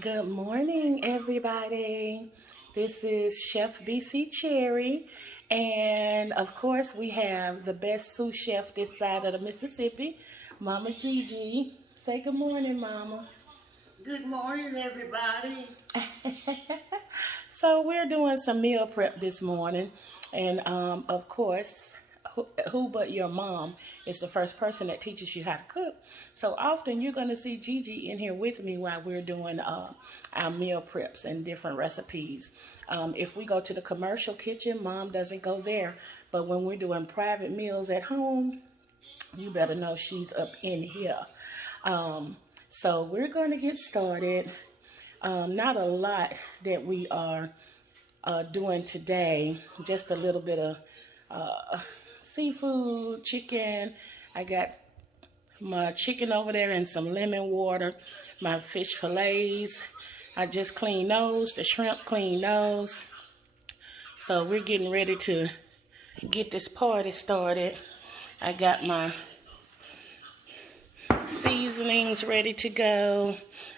Good morning, everybody. This is Chef BC Cherry, and of course, we have the best sous chef this side of the Mississippi, Mama Gigi. Say good morning, Mama. Good morning, everybody. So, we're doing some meal prep this morning, and of course, who but your mom is the first person that teaches you how to cook. So often you're going to see Gigi in here with me while we're doing our meal preps and different recipes. If we go to the commercial kitchen, mom doesn't go there. But when we're doing private meals at home, you better know she's up in here. So we're going to get started. Not a lot that we are doing today, just a little bit of seafood, chicken. I got my chicken over there and some lemon water, my fish fillets. I just cleaned those, the shrimp cleaned those. So we're getting ready to get this party started. I got my seasonings ready to go.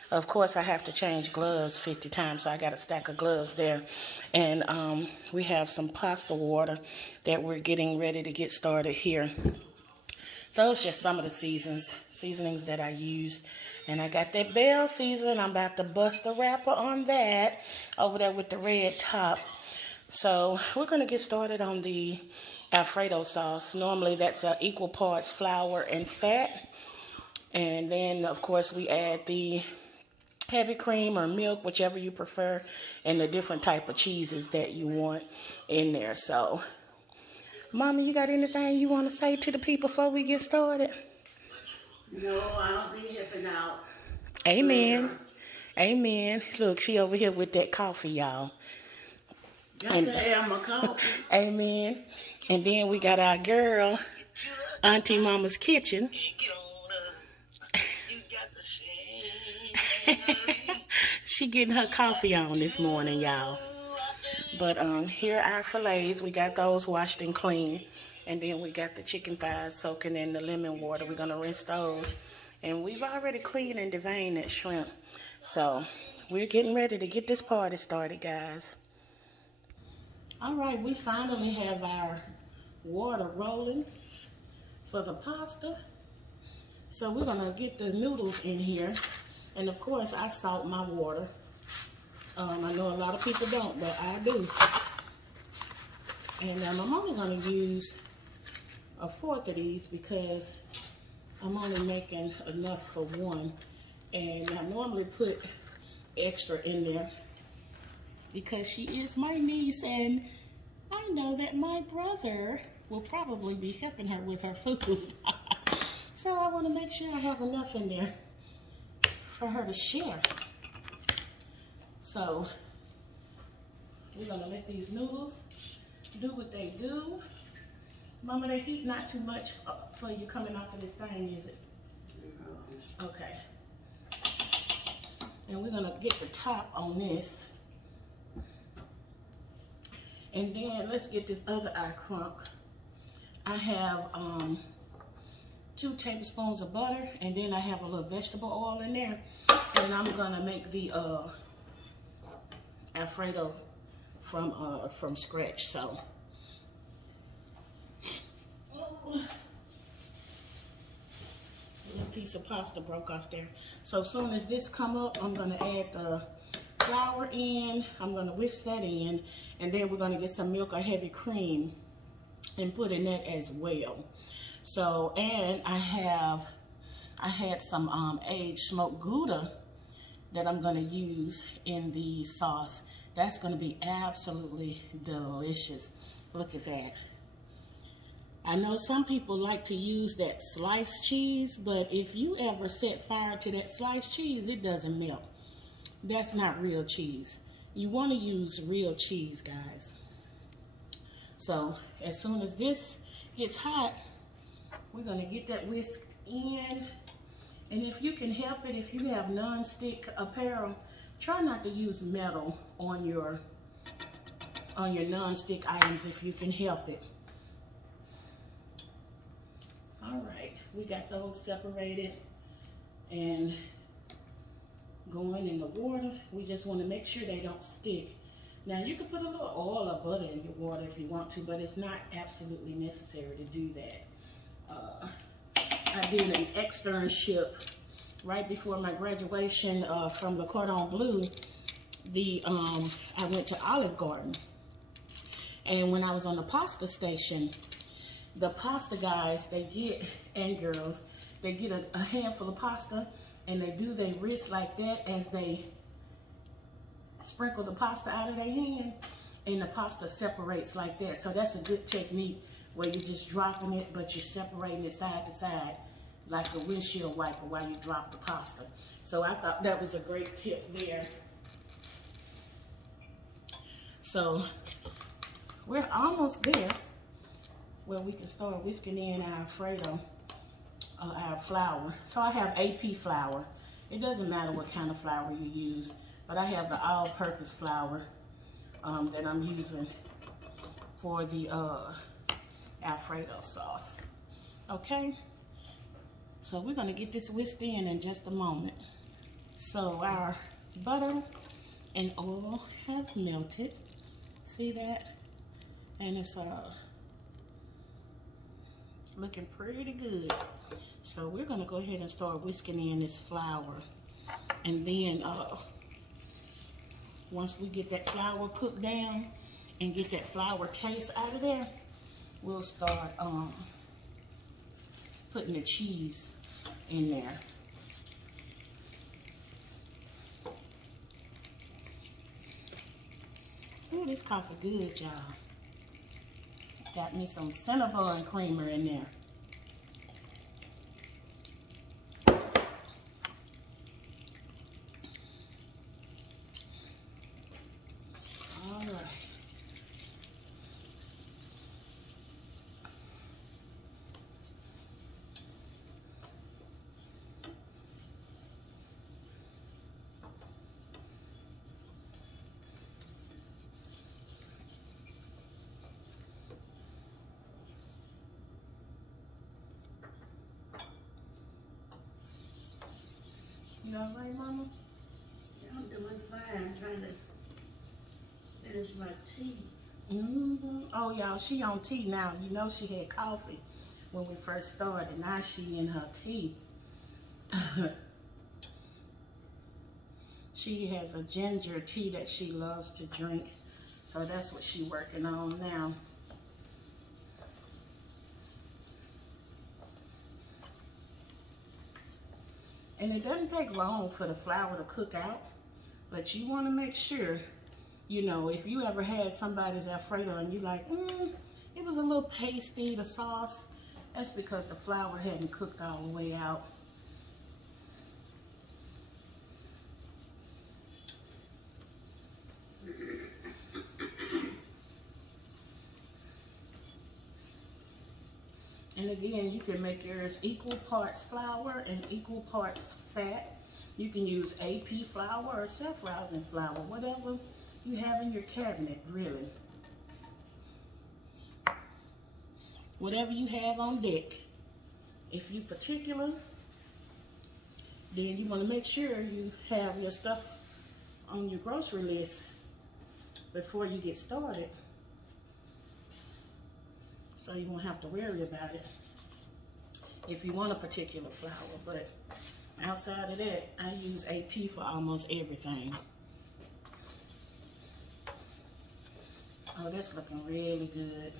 Of course, I have to change gloves 50 times, so I got a stack of gloves there. And we have some pasta water that we're getting ready to get started here. Those are just some of the seasonings that I use. And I got that bell season. I'm about to bust the wrapper on that over there with the red top. So we're going to get started on the Alfredo sauce. Normally that's equal parts flour and fat. And then, of course, we add the heavy cream or milk, whichever you prefer, and the different type of cheeses that you want in there. So, Mama, you got anything you want to say to the people before we get started? No, I'll be hipping out. Amen. Later. Amen. Look, she over here with that coffee, y'all. Got to have my coffee. Amen. And then we got our girl, Auntie Mama's Kitchen. She getting her coffee on this morning, y'all. But here are our fillets. We got those washed and clean. And then we got the chicken thighs soaking in the lemon water. We're going to rinse those. And we've already cleaned and deveined that shrimp. So we're getting ready to get this party started, guys. All right, we finally have our water rolling for the pasta. So we're going to get the noodles in here. And of course, I salt my water. I know a lot of people don't, but I do. And I'm only going to use a fourth of these because I'm only making enough for one. And I normally put extra in there because she is my niece, and I know that my brother will probably be helping her with her food. So I want to make sure I have enough in there for her to share. So we're gonna let these noodles do what they do. Mama, they heat not too much for you coming off of this thing, is it? Okay. And we're gonna get the top on this. And then let's get this other eye crunk. I have 2 tablespoons of butter, and then I have a little vegetable oil in there. And I'm gonna make the Alfredo from scratch. So a little piece of pasta broke off there. So as soon as this come up, I'm gonna add the flour in. I'm gonna whisk that in, and then we're gonna get some milk or heavy cream and put in that as well. So, and I had some aged smoked Gouda that I'm gonna use in the sauce. That's gonna be absolutely delicious. Look at that. I know some people like to use that sliced cheese, but if you ever set fire to that sliced cheese, it doesn't melt. That's not real cheese. You wanna use real cheese, guys. So, as soon as this gets hot, we're gonna get that whisked in. And if you can help it, if you have non-stick apparel, try not to use metal on your non-stick items if you can help it. All right, we got those separated, and going in the water. We just want to make sure they don't stick. Now you can put a little oil or butter in your water if you want to, but it's not absolutely necessary to do that. I did an externship right before my graduation from the Cordon Bleu. I went to Olive Garden, and when I was on the pasta station, the pasta guys, and girls, they get a handful of pasta and they do their wrist like that as they sprinkle the pasta out of their hand, and the pasta separates like that. So that's a good technique where you're just dropping it, but you're separating it side to side like a windshield wiper while you drop the pasta. So I thought that was a great tip there. So we're almost there where we can start whisking in our Alfredo, our flour. So I have AP flour. It doesn't matter what kind of flour you use, but I have the all-purpose flour that I'm using for the Alfredo sauce. Okay, so we're gonna get this whisked in just a moment. So our butter and oil have melted. See that? And it's looking pretty good. So we're gonna go ahead and start whisking in this flour, and then once we get that flour cooked down and get that flour taste out of there, we'll start putting the cheese in there. Ooh, this coffee good, y'all. Got me some Cinnabon creamer in there. All right. You all right, Mama? Yeah, I'm doing fine. I'm trying to finish my tea. Oh, y'all, she on tea now. You know she had coffee when we first started. Now she in her tea. She has a ginger tea that she loves to drink. So that's what she's working on now. And it doesn't take long for the flour to cook out, but you want to make sure, you know, if you ever had somebody's Alfredo and you like, it was a little pasty, the sauce, that's because the flour hadn't cooked all the way out. And again, you can make yours equal parts flour and equal parts fat. You can use AP flour or self-rising flour, whatever you have in your cabinet, really. Whatever you have on deck. If you're particular, then you want to make sure you have your stuff on your grocery list before you get started, so you won't have to worry about it if you want a particular flour. But outside of that, I use AP for almost everything. Oh, that's looking really good.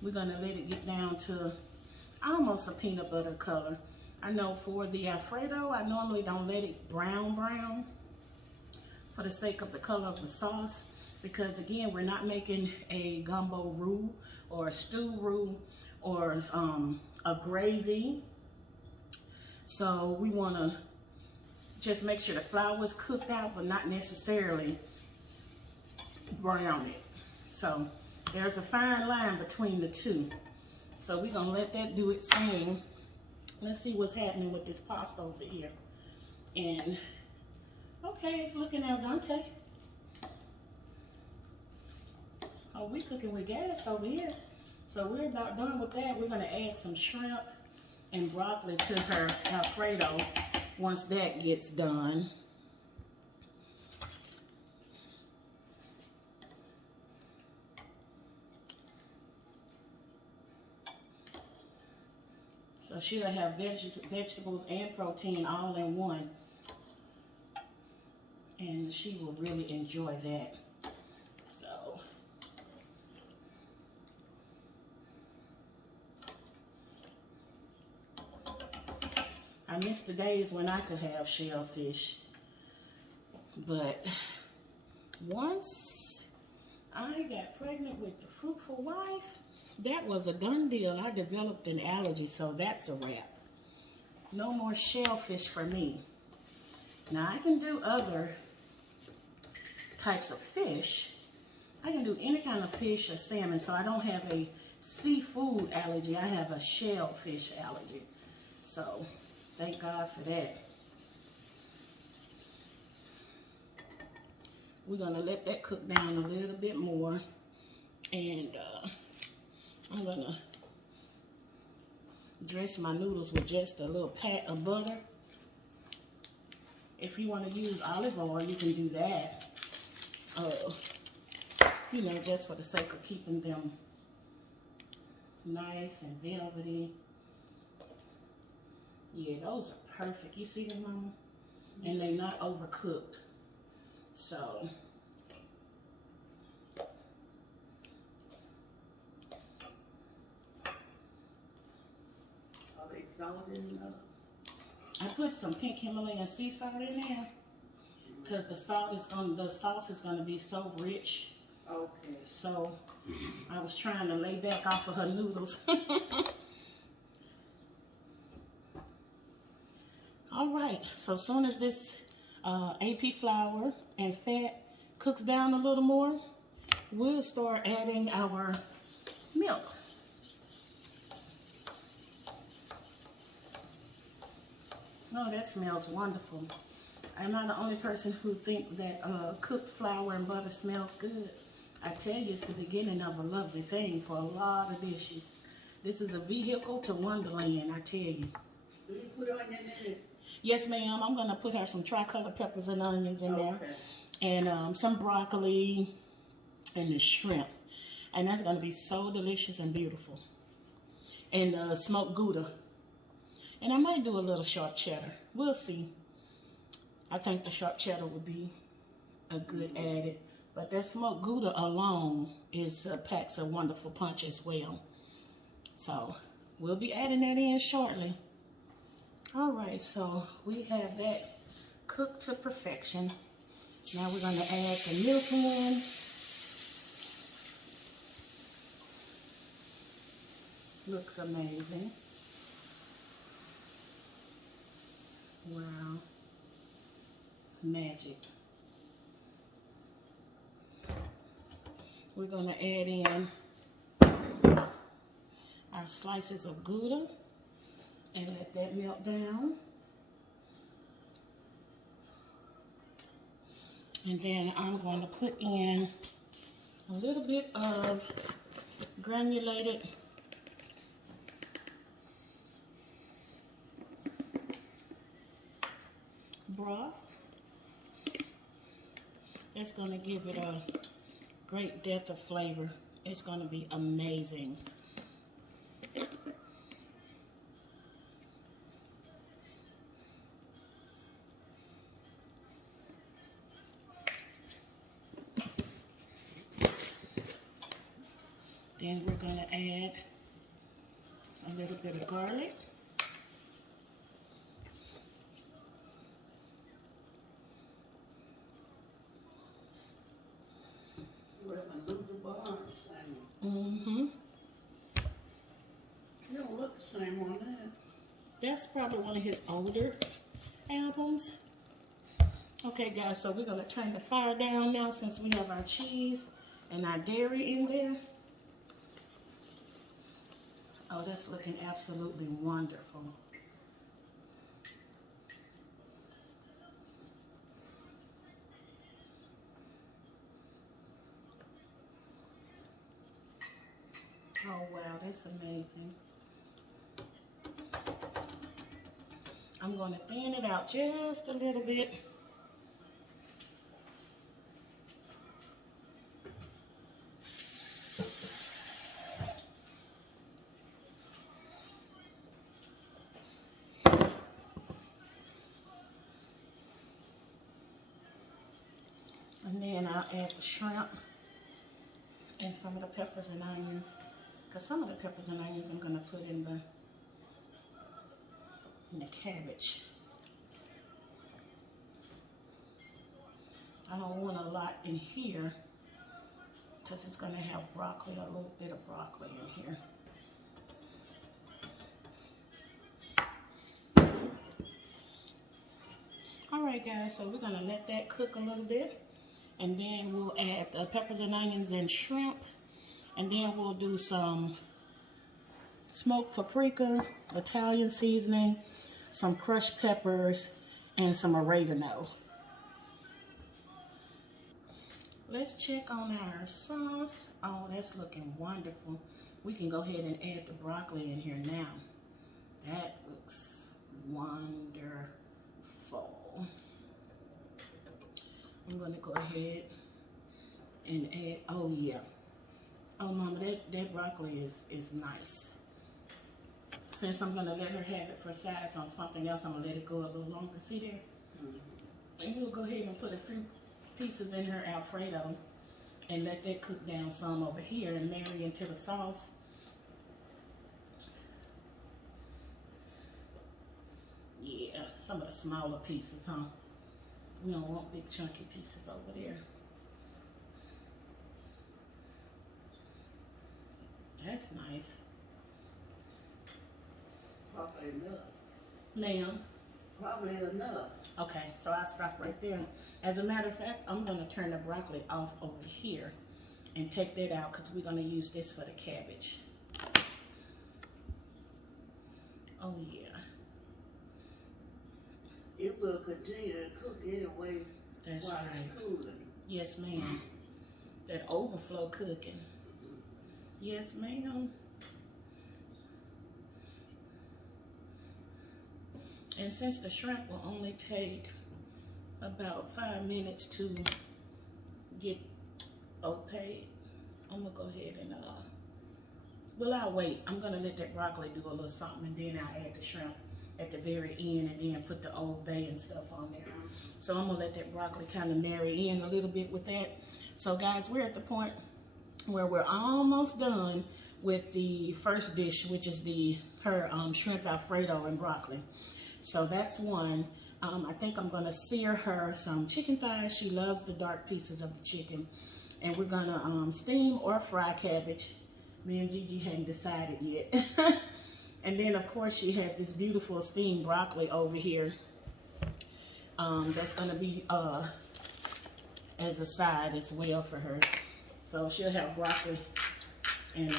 We're gonna let it get down to almost a peanut butter color. I know for the Alfredo, I normally don't let it brown for the sake of the color of the sauce, because again, we're not making a gumbo roux or a stew roux or a gravy. So we wanna just make sure the flour is cooked out, but not necessarily brown it. So there's a fine line between the two. So we're gonna let that do its thing. Let's see what's happening with this pasta over here. And okay, it's looking al dente. Oh, we're cooking with gas over here. So we're about done with that. We're gonna add some shrimp and broccoli to her Alfredo once that gets done. So she'll have vegetables and protein all in one. And she will really enjoy that. So I miss the days when I could have shellfish. But once I got pregnant with the fruitful wife, that was a done deal. I developed an allergy, so that's a wrap. No more shellfish for me. Now I can do other types of fish. I can do any kind of fish or salmon, so I don't have a seafood allergy. I have a shellfish allergy. So thank God for that. We're gonna let that cook down a little bit more, and I'm gonna dress my noodles with just a little pat of butter. If you want to use olive oil, you can do that. You know, just for the sake of keeping them nice and velvety. Yeah, those are perfect. You see them, Mama? And they're not overcooked. So Are they salted enough? I put some pink Himalayan sea salt in there because the sauce is gonna be so rich. Okay. So I was trying to lay back off of her noodles. All right, so as soon as this AP flour and fat cooks down a little more, we'll start adding our milk. Oh, that smells wonderful. I'm not the only person who thinks that cooked flour and butter smells good. I tell you, it's the beginning of a lovely thing for a lot of dishes. This is a vehicle to Wonderland, I tell you. Do you put onion in it? Yes, ma'am. I'm going to put her some tricolor peppers and onions in there. Okay. And some broccoli and the shrimp. And that's going to be so delicious and beautiful. And smoked Gouda. And I might do a little sharp cheddar. We'll see. I think the sharp cheddar would be a good added. But that smoked Gouda alone is packs a wonderful punch as well. So we'll be adding that in shortly. All right, so we have that cooked to perfection. Now we're going to add the milk in. Looks amazing. Wow. Magic. We're going to add in our slices of Gouda and let that melt down. And then I'm going to put in a little bit of granulated broth. That's going to give it a great depth of flavor. It's going to be amazing. Then we're going to add a little bit of garlic. Mm-hmm. You don't look the same on that. That's probably one of his older albums. Okay, guys, so we're going to turn the fire down now since we have our cheese and our dairy in there. Oh, that's looking absolutely wonderful. Oh, wow, that's amazing. I'm going to thin it out just a little bit. And then I'll add the shrimp and some of the peppers and onions. Because some of the peppers and onions I'm going to put in the cabbage. I don't want a lot in here because it's going to have broccoli, a little bit of broccoli in here. Alright guys, so we're going to let that cook a little bit. And then we'll add the peppers and onions and shrimp. And then we'll do some smoked paprika, Italian seasoning, some crushed peppers, and some oregano. Let's check on our sauce. Oh, that's looking wonderful. We can go ahead and add the broccoli in here now. That looks wonderful. I'm gonna go ahead and add, oh yeah. Oh mama, that broccoli is nice. Since I'm gonna let her have it for size on something else, I'm gonna let it go a little longer. See there? And we'll go ahead and put a few pieces in her Alfredo and let that cook down some over here and marry into the sauce. Yeah, some of the smaller pieces, huh? We don't want big chunky pieces over there. That's nice. Probably enough. Ma'am? Probably enough. Okay, so I'll stop right there. As a matter of fact, I'm going to turn the broccoli off over here and take that out because we're going to use this for the cabbage. Oh, yeah. It will continue to cook anyway. That's while right. It's cooling. Yes, ma'am. That overflow cooking. Yes, ma'am. And since the shrimp will only take about 5 minutes to get opaque, I'm gonna go ahead and well, I'll wait. I'm gonna let that broccoli do a little something, and then I'll add the shrimp at the very end, and then put the Old Bay and stuff on there. So I'm gonna let that broccoli kind of marry in a little bit with that. So guys, we're at the point where we're almost done with the first dish, which is her shrimp Alfredo and broccoli. So that's one. I think I'm gonna sear her some chicken thighs. She loves the dark pieces of the chicken. And we're gonna steam or fry cabbage. Me and Gigi hadn't decided yet. And then of course she has this beautiful steamed broccoli over here. That's gonna be as a side as well for her. So she'll have broccoli and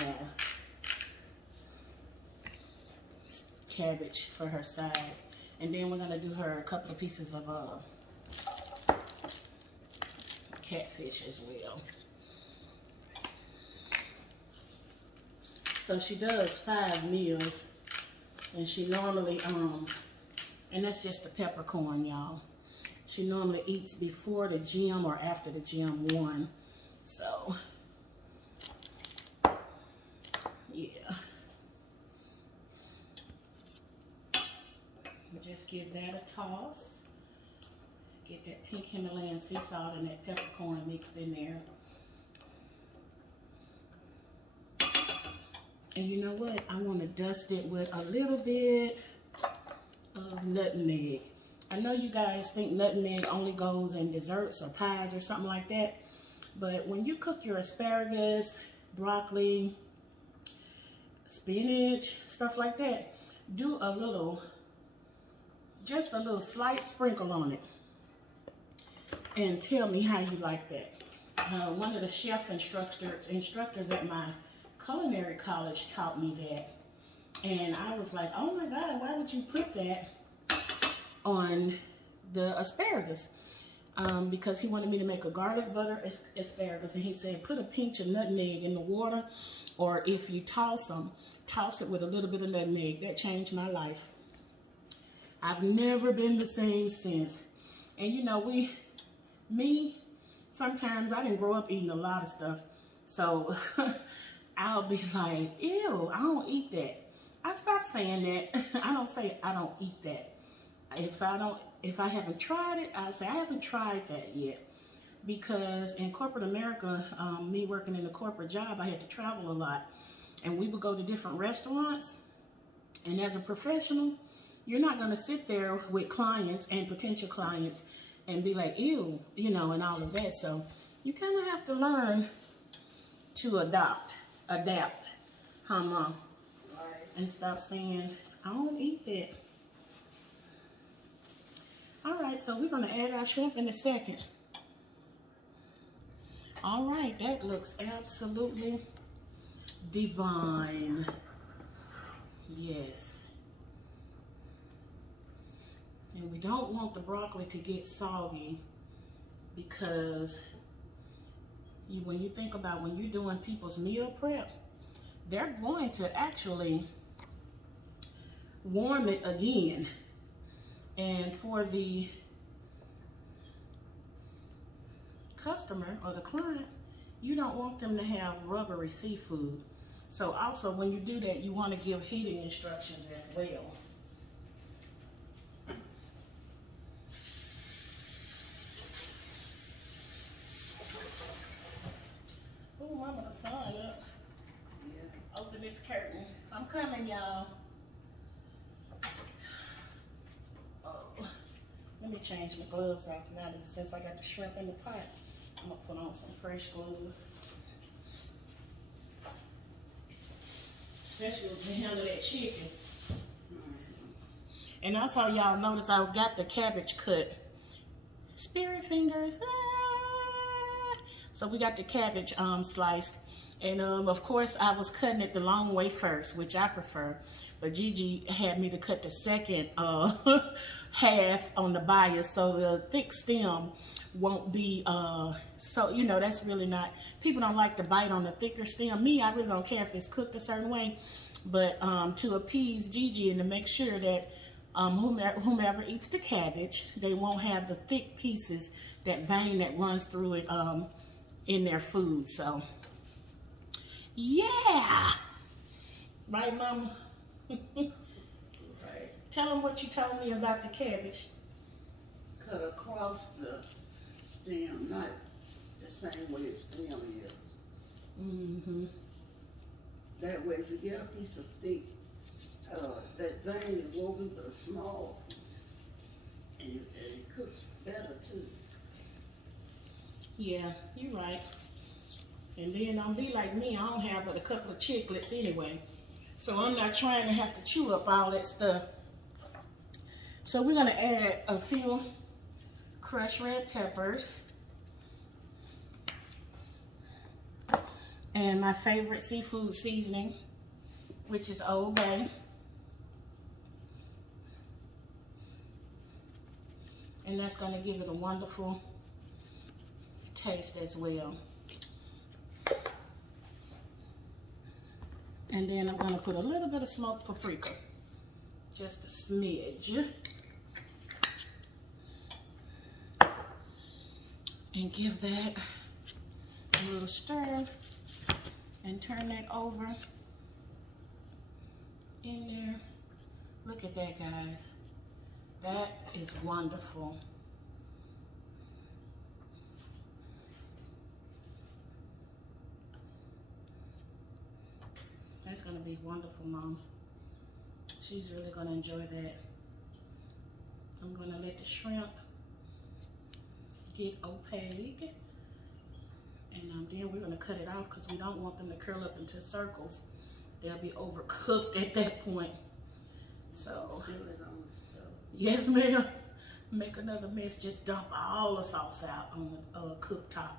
cabbage for her sides. And then we're gonna do her a couple of pieces of catfish as well. So she does 5 meals, and she normally, and that's just the peppercorn, y'all. She normally eats before the gym or after the gym 1. So, yeah. Just give that a toss. Get that pink Himalayan sea salt and that peppercorn mixed in there. And you know what? I want to dust it with a little bit of nutmeg. I know you guys think nutmeg only goes in desserts or pies or something like that. But when you cook your asparagus, broccoli, spinach, stuff like that, do a little, just a little slight sprinkle on it. And tell me how you like that. One of the chef instructors at my culinary college taught me that, and I was like, oh my God, why would you put that on the asparagus? Because he wanted me to make a garlic butter asparagus, and he said put a pinch of nutmeg in the water, or if you toss them, toss it with a little bit of nutmeg. That changed my life. I've never been the same since. And you know, sometimes I didn't grow up eating a lot of stuff. So I'll be like, ew, I don't eat that. I stopped saying that. I don't say I don't eat that. If I haven't tried it, I'll say I haven't tried that yet. Because in corporate America, me working in a corporate job, I had to travel a lot. And we would go to different restaurants. And as a professional, you're not going to sit there with clients and potential clients and be like, ew, you know, and all of that. So you kind of have to learn to adapt, huh, Mom? Right. And stop saying, I don't eat that. All right, so we're going to add our shrimp in a second. All right, that looks absolutely divine. Yes. And we don't want the broccoli to get soggy because when you think about when you're doing people's meal prep, they're going to actually warm it again. And for the customer or the client, you don't want them to have rubbery seafood. So also when you do that, you want to give heating instructions as well. Oh, I'm gonna sign up. Yeah. Open this curtain. I'm coming, y'all. Oh, let me change my gloves off now since I got the shrimp in the pot. I'm gonna put on some fresh gloves. Especially to handle that chicken. And also, y'all notice I got the cabbage cut. Spirit fingers. Ah! So we got the cabbage sliced. And of course, I was cutting it the long way first, which I prefer. But Gigi had me to cut the second half on the bias, so the thick stem won't be, so, you know, that's really not, people don't like to bite on the thicker stem. Me, I really don't care if it's cooked a certain way, but to appease Gigi and to make sure that whomever eats the cabbage, they won't have the thick pieces, that vein that runs through it in their food. So, yeah. Right, Mama? Right. Tell them what you told me about the cabbage. Cut across the stem, not the same way the stem is. Mm-hmm. That way, if you get a piece of thick, that vein is woven with a small piece, and it cooks better too. Yeah, you're right. And then don't be like me, I don't have but a couple of chiclets anyway. So I'm not trying to have to chew up all that stuff. So we're gonna add a few crushed red peppers. And my favorite seafood seasoning, which is Old Bay. And that's gonna give it a wonderful taste as well. And then I'm gonna put a little bit of smoked paprika, just a smidge. And give that a little stir and turn that over in there. Look at that, guys. That is wonderful. That's gonna be wonderful, Mom. She's really gonna enjoy that. I'm gonna let the shrimp get opaque. And then we're gonna cut it off because we don't want them to curl up into circles. They'll be overcooked at that point. So, Spill it on the stove. Yes, ma'am. Make another mess, just dump all the sauce out on the cooktop.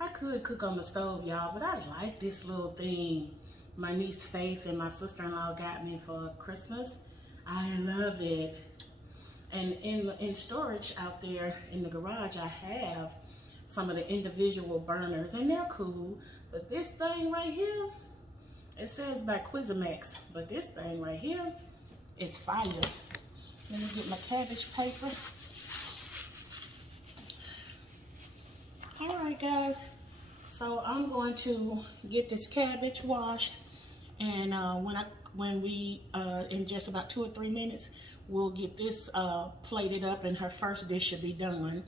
I could cook on the stove, y'all, but I like this little thing my niece Faith and my sister-in-law got me for Christmas. I love it. And in storage out there in the garage, I have some of the individual burners, and they're cool. But this thing right here, It says by Quizimax, but this thing right here is fire. Let me get my cabbage paper. All right, guys. So I'm going to get this cabbage washed, and when we in just about 2 or 3 minutes, we'll get this plated up, and her first dish should be done.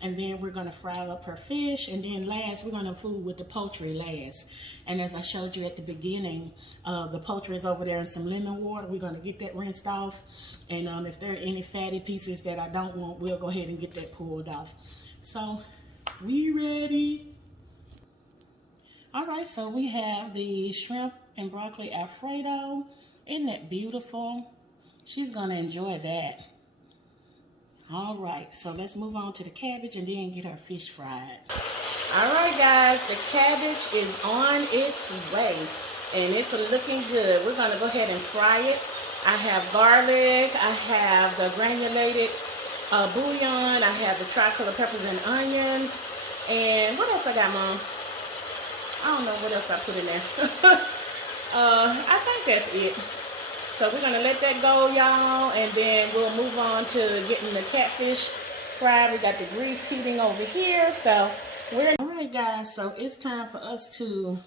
And then we're gonna fry up her fish, and then last we're gonna food with the poultry last. And as I showed you at the beginning, the poultry is over there in some lemon water. We're gonna get that rinsed off, and if there are any fatty pieces that I don't want, we'll go ahead and get that pulled off. So we ready? All right, so we have the shrimp and broccoli Alfredo. Isn't that beautiful? She's gonna enjoy that. All right, so let's move on to the cabbage and then get her fish fried. All right, guys, the cabbage is on its way, and it's looking good. We're gonna go ahead and fry it. I have garlic, I have the granulated bouillon, I have the tricolor peppers and onions, and what else I got, Mom? I don't know what else I put in there. I think that's it. So we're gonna let that go, y'all, and then we'll move on to getting the catfish fried. We got the grease heating over here, so we're all right, guys. So it's time for us to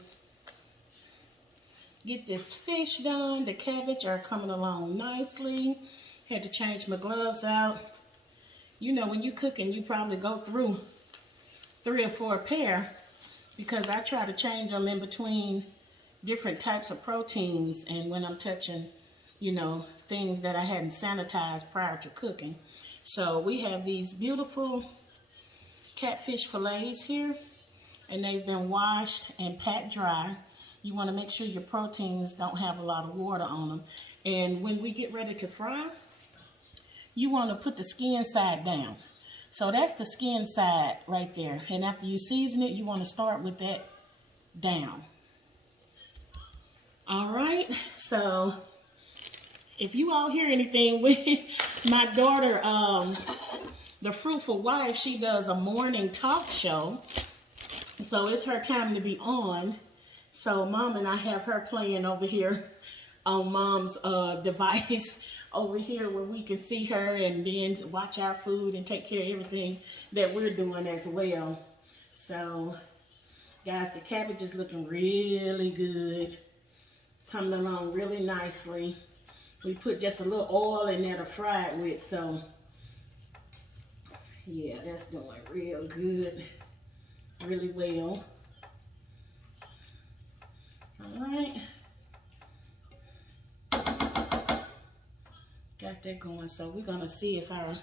get this fish done. The cabbage are coming along nicely. Had to change my gloves out. You know, when you cooking, you probably go through 3 or 4 pair, because I try to change them in between different types of proteins, and when I'm touching, you know, things that I hadn't sanitized prior to cooking. So we have these beautiful catfish fillets here, and they've been washed and pat dry. You want to make sure your proteins don't have a lot of water on them. And when we get ready to fry, you want to put the skin side down. So that's the skin side right there. And after you season it, you want to start with that down. All right, so if you all hear anything with my daughter, the Fruitful Wife, she does a morning talk show. So it's her time to be on. So Mom and I have her playing over here on Mom's device over here, where we can see her and then watch our food and take care of everything that we're doing as well. So guys, the cabbage is looking really good. Coming along really nicely. We put just a little oil in there to fry it with, so yeah, that's doing real good, really well. All right, got that going. So we're gonna see if our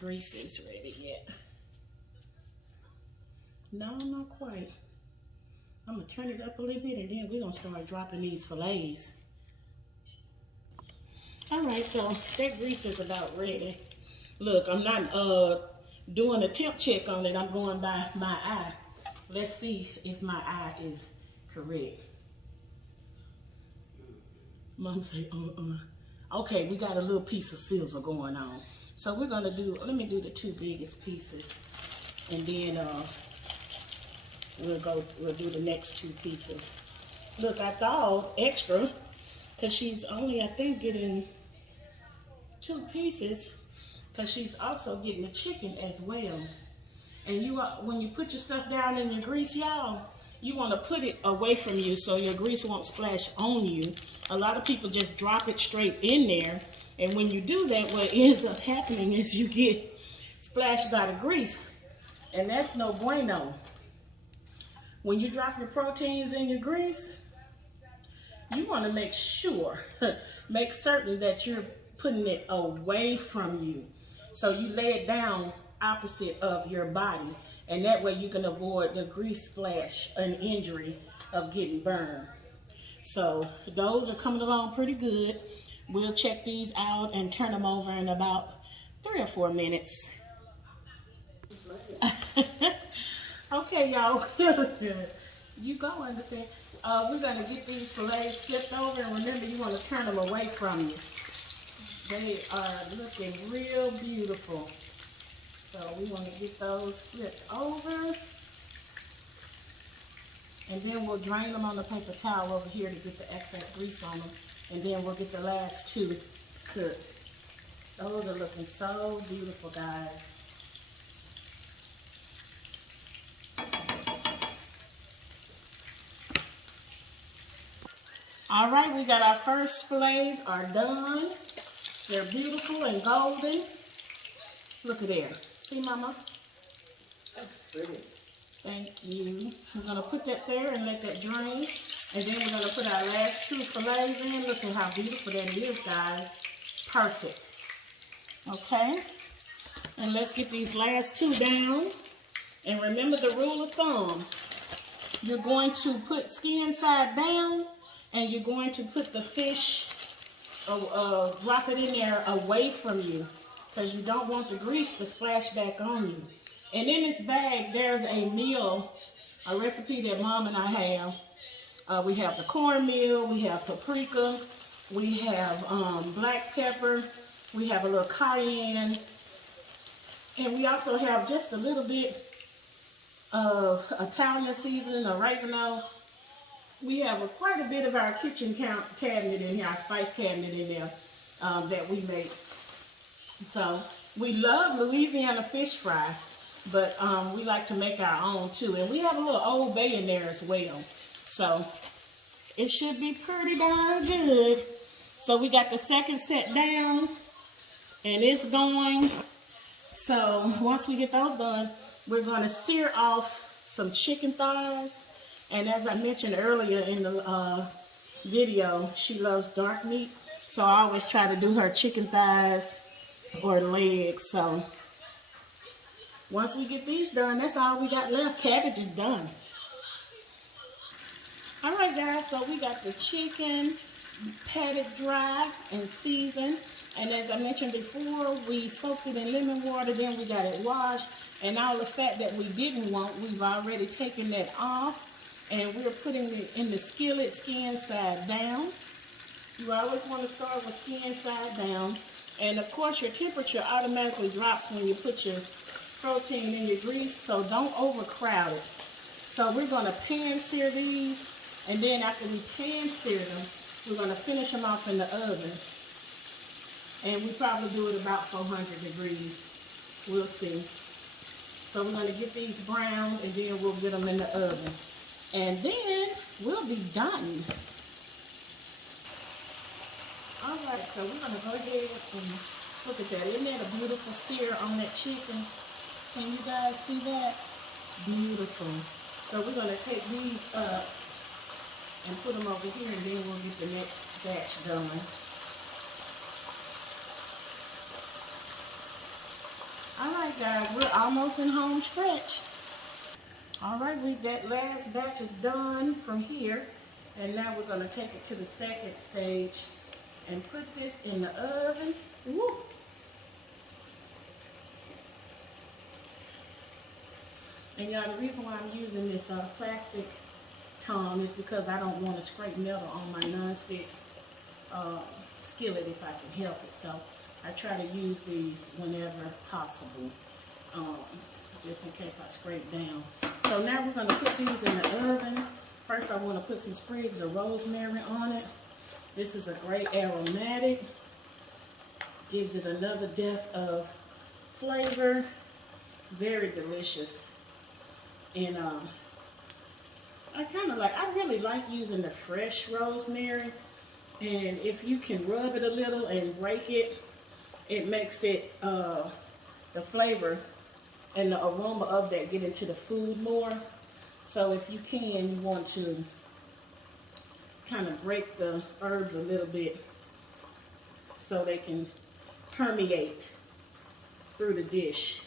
grease is ready yet. No, not quite. I'm gonna turn it up a little bit, and then we're gonna start dropping these fillets. All right, so that grease is about ready. Look, I'm not doing a temp check on it. I'm going by my eye. Let's see if my eye is correct. Mom say, Okay, we got a little piece of sizzle going on. So we're gonna do, let me do the 2 biggest pieces, and then we'll do the next 2 pieces. Look, I thought extra, because she's only, I think, getting 2 pieces, because she's also getting the chicken as well. And you, when you put your stuff down in your grease, y'all, you want to put it away from you so your grease won't splash on you. A lot of people just drop it straight in there, and when you do that, what ends up happening is you get splashed by the grease, and that's no bueno. When you drop your proteins in your grease, you want to make sure, make certain that you're putting it away from you. So you lay it down opposite of your body, and that way you can avoid the grease splash and injury of getting burned. So those are coming along pretty good. We'll check these out and turn them over in about 3 or 4 minutes. Okay, y'all. You go understand. We're going to get these fillets flipped over, and remember, you want to turn them away from you. They are looking real beautiful. So we want to get those flipped over. And then we'll drain them on the paper towel over here to get the excess grease on them. And then we'll get the last two cooked. Those are looking so beautiful, guys. All right, we got our first fillets are done. They're beautiful and golden. Look at there. See, Mama? That's pretty. Thank you. We're going to put that there and let that drain. And then we're going to put our last two fillets in. Look at how beautiful that is, guys. Perfect. Okay. And let's get these last two down. And remember the rule of thumb. You're going to put skin side down. And you're going to put the fish, drop it in there away from you. Because you don't want the grease to splash back on you. And in this bag, there's a recipe that Mom and I have. We have the cornmeal, we have paprika, we have black pepper, we have a little cayenne, and we also have just a little bit of Italian seasoning, oregano. We have quite a bit of our kitchen cabinet in here, our spice cabinet in there that we make. So we love Louisiana fish fry, but we like to make our own too. And we have a little Old Bay in there as well. So it should be pretty darn good. So we got the second set down and it's going. So once we get those done, we're going to sear off some chicken thighs. And as I mentioned earlier in the video, she loves dark meat. So I always try to do her chicken thighs or legs. So once we get these done, that's all we got left. Cabbage is done. All right, guys, so we got the chicken patted dry and seasoned. And as I mentioned before, we soaked it in lemon water, then we got it washed. And all the fat that we didn't want, we've already taken that off. And we're putting it in the skillet skin side down. You always want to start with skin side down. And of course your temperature automatically drops when you put your protein in your grease, so don't overcrowd it. So we're going to pan sear these, and then after we pan sear them, we're going to finish them off in the oven. And we probably do it about 400 degrees. We'll see. So we're going to get these browned, and then we'll get them in the oven. And then we'll be done. All right, so we're going to go ahead and look at that. Isn't that a beautiful sear on that chicken? Can you guys see that? Beautiful. So we're going to take these up and put them over here, and then we'll get the next batch going. All right, guys, we're almost in home stretch. All right, that last batch is done from here, and now we're going to take it to the second stage and put this in the oven. Woo. And y'all, the reason why I'm using this plastic tongue is because I don't want to scrape metal on my non-stick skillet if I can help it. So I try to use these whenever possible, just in case I scrape down. So now we're going to put these in the oven. First I want to put some sprigs of rosemary on it. This is a great aromatic. Gives it another depth of flavor. Very delicious. And I really like using the fresh rosemary. And if you can rub it a little and break it, it makes it, the flavor and the aroma of that get into the food more. So if you can, you want to kind of break the herbs a little bit so they can permeate through the dish.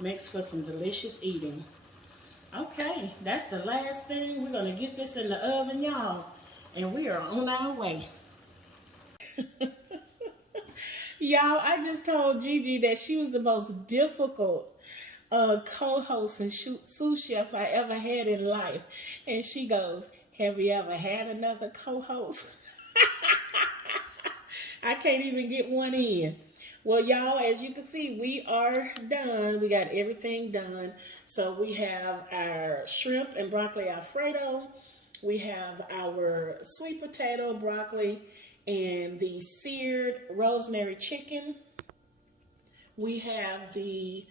Makes for some delicious eating. Okay, that's the last thing. We're going to get this in the oven, y'all, and we are on our way. Y'all, I just told Gigi that she was the most difficult co-host and sous chef I ever had in life. And she goes, have you ever had another co-host? I can't even get one in. Well, y'all, as you can see, we are done. We got everything done. So we have our shrimp and broccoli Alfredo. We have our sweet potato, broccoli, and the seared rosemary chicken. We have the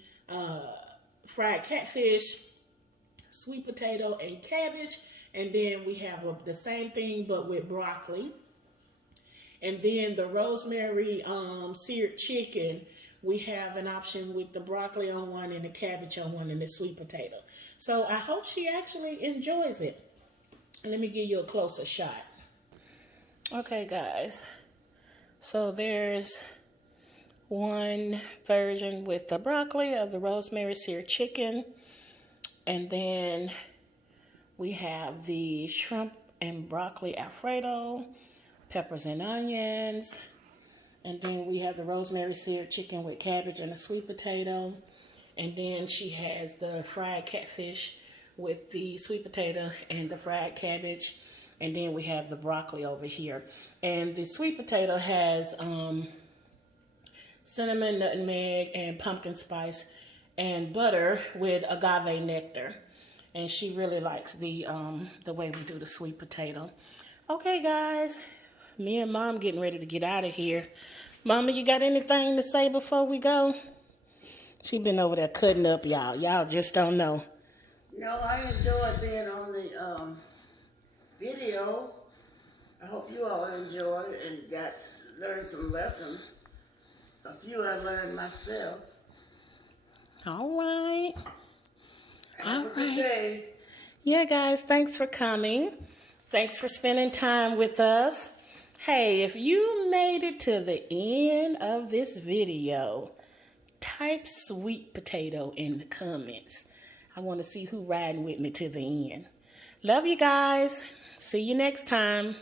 fried catfish, sweet potato, and cabbage. And then we have the same thing, but with broccoli. And then the rosemary seared chicken, we have an option with the broccoli on one and the cabbage on one and the sweet potato. So I hope she actually enjoys it. Let me give you a closer shot. Okay, guys. So there's one version with the broccoli of the rosemary seared chicken. And then we have the shrimp and broccoli Alfredo, peppers and onions. And then we have the rosemary seared chicken with cabbage and a sweet potato. And then she has the fried catfish with the sweet potato and the fried cabbage. And then we have the broccoli over here. And the sweet potato has cinnamon, nutmeg, and pumpkin spice and butter with agave nectar. And she really likes the way we do the sweet potato. Okay, guys. Me and Mom getting ready to get out of here. Mama, you got anything to say before we go? She been over there cutting up, y'all. Y'all just don't know. No, I enjoyed being on the video. I hope you all enjoyed it and learned some lessons. A few I learned myself. All right. Have a good day. Yeah, guys, thanks for coming. Thanks for spending time with us. Hey, if you made it to the end of this video, type sweet potato in the comments. I want to see who riding with me to the end. Love you guys. See you next time.